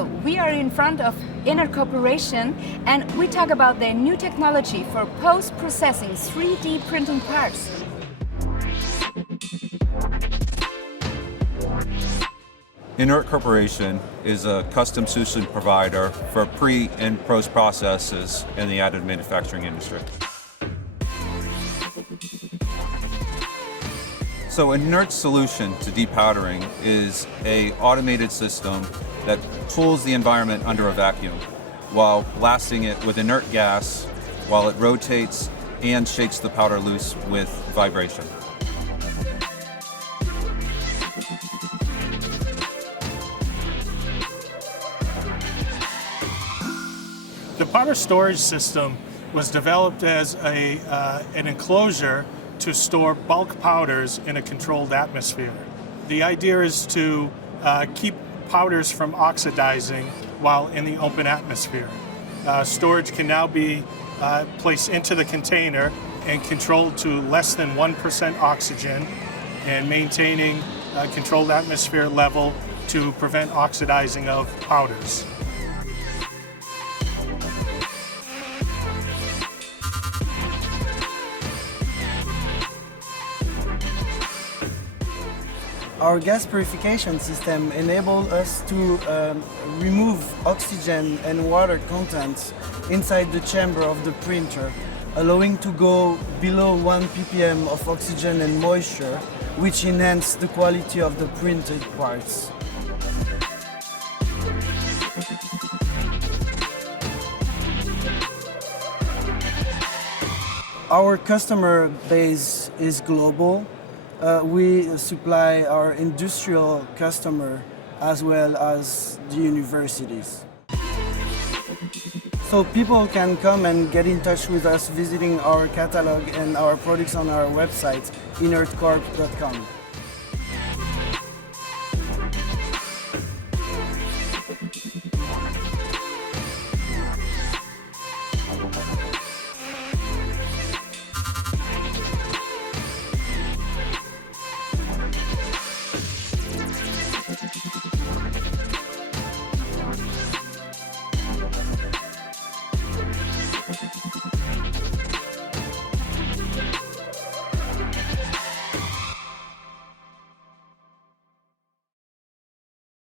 So we are in front of Inert Corporation and we talk about their new technology for post-processing 3D printing parts. Inert Corporation is a custom solution provider for pre- and post-processes in the additive manufacturing industry. So Inert's solution to depowdering is an automated system that pulls the environment under a vacuum while blasting it with inert gas while it rotates and shakes the powder loose with vibration. The powder storage system was developed as an enclosure to store bulk powders in a controlled atmosphere. The idea is to keep powders from oxidizing while in the open atmosphere. Storage can now be placed into the container and controlled to less than 1% oxygen and maintaining a controlled atmosphere level to prevent oxidizing of powders. Our gas purification system enables us to remove oxygen and water content inside the chamber of the printer, allowing to go below 1 ppm of oxygen and moisture, which enhance the quality of the printed parts. Our customer base is global. We supply our industrial customer as well as the universities. So people can come and get in touch with us visiting our catalog and our products on our website, inertcorp.com.